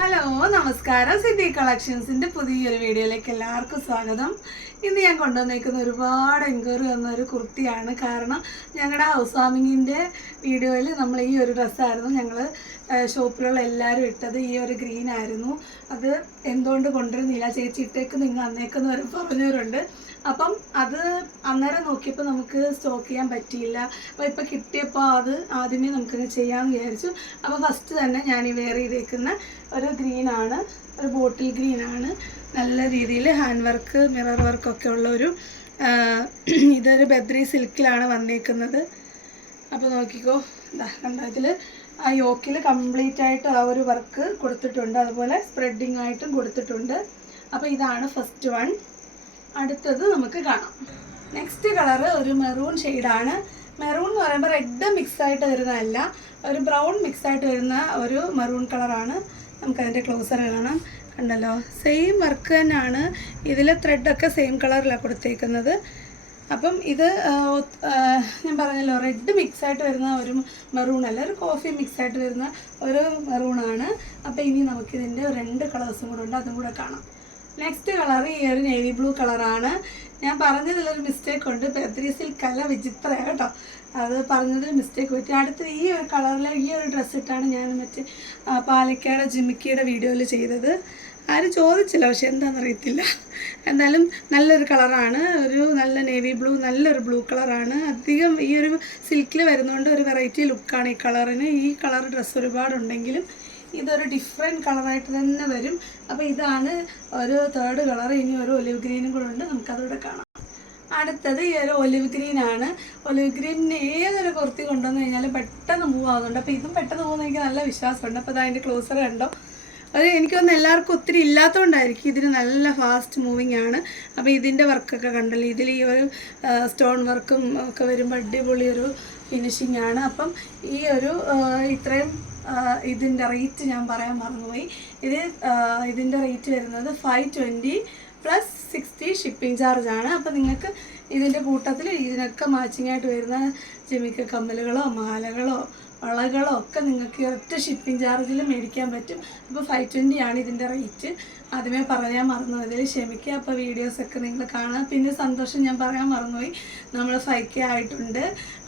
Hello നമസ്കാരം. City കളക്ഷൻസിൻ്റെ പുതിയൊരു വീഡിയോയിലേക്ക് എല്ലാവർക്കും സ്വാഗതം. ഇന്ന് ഞാൻ കൊണ്ടുവന്നേക്കുന്ന ഒരുപാട് എൻക്വയറി വന്ന ഒരു കുർത്തിയാണ്. കാരണം ഞങ്ങളുടെ ഹൗസ് വാമിങ്ങിൻ്റെ വീഡിയോയിൽ നമ്മൾ ഈ ഒരു ഡ്രസ്സായിരുന്നു ഞങ്ങൾ ഷോപ്പിലുള്ള എല്ലാവരും ഇട്ടത്. ഈ ഒരു ഗ്രീൻ ആയിരുന്നു. അത് എന്തുകൊണ്ട് കൊണ്ടുവരുന്നില്ല ചേച്ചി ഇട്ടേക്ക് നിങ്ങൾ അന്നേക്കെന്ന് വരെ പറഞ്ഞവരുണ്ട്. അപ്പം അത് അന്നേരം നോക്കിയപ്പോൾ നമുക്ക് സ്റ്റോക്ക് ചെയ്യാൻ പറ്റിയില്ല. അപ്പോൾ ഇപ്പോൾ കിട്ടിയപ്പോൾ അത് ആദ്യമേ നമുക്കത് ചെയ്യാമെന്ന് വിചാരിച്ചു. അപ്പോൾ ഫസ്റ്റ് തന്നെ ഞാൻ ഈ വെയർ ചെയ്തേക്കുന്ന ഒരു ഗ്രീനാണ്, ഒരു ബോട്ടിൽ ഗ്രീനാണ്. നല്ല രീതിയിൽ ഹാൻഡ് വർക്ക് മിറർ വർക്കൊക്കെ ഉള്ള ഒരു ഇതൊരു ബദ്രി സിൽക്കിലാണ് വന്നേക്കുന്നത്. അപ്പോൾ നോക്കിക്കോ, കണ്ടോ ഇതിൽ ആ യോക്കിൽ കംപ്ലീറ്റ് ആയിട്ട് ആ ഒരു വർക്ക് കൊടുത്തിട്ടുണ്ട്, അതുപോലെ സ്പ്രെഡിങ് ആയിട്ടും കൊടുത്തിട്ടുണ്ട്. അപ്പോൾ ഇതാണ് ഫസ്റ്റ് വൺ. അടുത്തത് നമുക്ക് കാണാം. നെക്സ്റ്റ് കളറ് ഒരു മെറൂൺ ഷെയ്ഡാണ്. മെറൂൺ എന്ന് പറയുമ്പോൾ റെഡ് മിക്സ് ആയിട്ട് വരുന്നതല്ല, ഒരു ബ്രൗൺ മിക്സ് ആയിട്ട് വരുന്ന ഒരു മെറൂൺ കളറാണ്. നമുക്കതിൻ്റെ ക്ലോസർ കാണാം. കണ്ടല്ലോ, സെയിം വർക്ക് തന്നെയാണ്. ഇതിലെ ത്രെഡൊക്കെ സെയിം കളറിലാണ് കൊടുത്തേക്കുന്നത്. അപ്പം ഇത് ഞാൻ പറഞ്ഞല്ലോ റെഡ് മിക്സ് ആയിട്ട് വരുന്ന ഒരു മെറൂൺ അല്ല, ഒരു കോഫി മിക്സ് ആയിട്ട് വരുന്ന ഒരു മെറൂണാണ്. അപ്പോൾ ഇനി നമുക്കിതിൻ്റെ 2 കളേഴ്സും കൂടെ ഉണ്ട്, അതും കൂടെ കാണാം. നെക്സ്റ്റ് കളർ ഈ ഒരു നേവി ബ്ലൂ കളറാണ്. ഞാൻ പറഞ്ഞതിലൊരു മിസ്റ്റേക്ക് ഉണ്ട്, ബദ്രി സിൽക്കല്ല വിചിത്രയാണ് കേട്ടോ, അത് പറഞ്ഞതിൽ മിസ്റ്റേക്ക് പറ്റി. അടുത്ത് ഈ ഒരു കളറിൽ ഈ ഒരു ഡ്രസ്സ് ഇട്ടാണ് ഞാൻ മറ്റേ പാലക്കാട് ജിമിക്കിയുടെ വീഡിയോയിൽ ചെയ്തത്. ആരും ചോദിച്ചില്ല, പക്ഷെ എന്താണെന്നറിയത്തില്ല. എന്തായാലും നല്ലൊരു കളറാണ്, ഒരു നല്ല നേവി ബ്ലൂ, നല്ലൊരു ബ്ലൂ കളറാണ്. അധികം ഈ ഒരു സിൽക്കിൽ വരുന്നതുകൊണ്ട് ഒരു വെറൈറ്റി ലുക്കാണ് ഈ കളറിന്. ഈ കളർ ഡ്രസ്സ് ഒരുപാടുണ്ടെങ്കിലും ഇതൊരു ഡിഫറെൻറ്റ് കളറായിട്ട് തന്നെ വരും. അപ്പോൾ ഇതാണ് ഒരു 3rd കളർ. ഇനി ഒരു ഒലിവ് ഗ്രീനും കൂടെ ഉണ്ട്, നമുക്കതോടെ കാണാം. അടുത്തത് ഈ ഒരു ഒലിവ് ഗ്രീനാണ്. ഒലിവ് ഗ്രീനിന് ഏതൊരു കുർത്തി കൊണ്ടുവന്ന് കഴിഞ്ഞാലും പെട്ടെന്ന് മൂവ് ആവുന്നുണ്ട്. അപ്പോൾ ഇതും പെട്ടെന്ന് പോകുന്ന എനിക്ക് നല്ല വിശ്വാസമുണ്ട്. അപ്പോൾ അതിൻ്റെ ക്ലോസർ കണ്ടോ, അത് എനിക്കൊന്ന് എല്ലാവർക്കും ഒത്തിരി ഇല്ലാത്തതുകൊണ്ടായിരിക്കും. ഇതിന് നല്ല ഫാസ്റ്റ് മൂവിങ് ആണ്. അപ്പോൾ ഇതിൻ്റെ വർക്കൊക്കെ കണ്ടല്ലോ, ഇതിൽ ഈ ഒരു സ്റ്റോൺ വർക്കും ഒക്കെ വരുമ്പോൾ അടിപൊളി ഒരു ഫിനിഷിംഗ് ആണ്. അപ്പം ഈ ഒരു ഇത്രയും ഇതിൻ്റെ റേറ്റ് ഞാൻ പറയാൻ മറന്നുപോയി. ഇതിൻ്റെ റേറ്റ് വരുന്നത് 520 + 60 ഷിപ്പിംഗ് ചാർജാണ്. അപ്പോൾ നിങ്ങൾക്ക് ഇതിൻ്റെ കൂട്ടത്തിൽ ഇതിനൊക്കെ മാച്ചിങ് ആയിട്ട് വരുന്ന ജിമിക്ക കമ്മലുകളോ മാലകളോ വളകളോ ഒക്കെ നിങ്ങൾക്ക് ഒറ്റ ഷിപ്പിംഗ് ചാർജിൽ മേടിക്കാൻ പറ്റും. അപ്പോൾ 520 ആണ് ഇതിൻ്റെ റേറ്റ്. ആദ്യമേ പറയാൻ മറന്നു, അതിൽ ക്ഷമിക്കുക. അപ്പോൾ വീഡിയോസൊക്കെ നിങ്ങൾ കാണാം. പിന്നെ സന്തോഷം, ഞാൻ പറയാൻ മറന്നുപോയി, നമ്മൾ 5K ആയിട്ടുണ്ട്.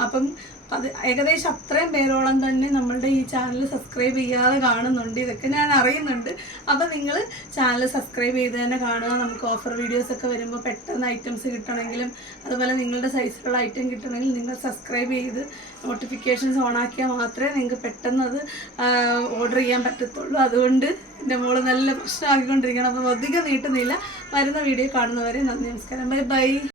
അപ്പം ഏകദേശം അത്രയും പേരോളം തന്നെ നമ്മളുടെ ഈ ചാനൽ സബ്സ്ക്രൈബ് ചെയ്യാതെ കാണുന്നുണ്ട്. ഇതൊക്കെ ഞാൻ അറിയുന്നുണ്ട്. അപ്പോൾ നിങ്ങൾ ചാനൽ സബ്സ്ക്രൈബ് ചെയ്ത് തന്നെ കാണുക. നമുക്ക് ഓഫർ വീഡിയോസൊക്കെ വരുമ്പോൾ പെട്ടെന്ന് ഐറ്റംസ് കിട്ടണമെങ്കിലും അതുപോലെ നിങ്ങളുടെ സൈസിലുള്ള ഐറ്റം കിട്ടണമെങ്കിൽ നിങ്ങൾ സബ്സ്ക്രൈബ് ചെയ്ത് നോട്ടിഫിക്കേഷൻസ് ഓണാക്കിയാൽ മാത്രമേ നിങ്ങൾക്ക് പെട്ടെന്ന് അത് ഓർഡർ ചെയ്യാൻ പറ്റത്തുള്ളൂ. അതുകൊണ്ട് എൻ്റെ മോള് നല്ല പ്രശ്നമാക്കിക്കൊണ്ടിരിക്കണം. അപ്പോൾ അധികം നീട്ടുന്നില്ല. വരുന്ന വീഡിയോ കാണുന്നവരെ നന്ദി, നമസ്കാരം, ബൈ ബൈ.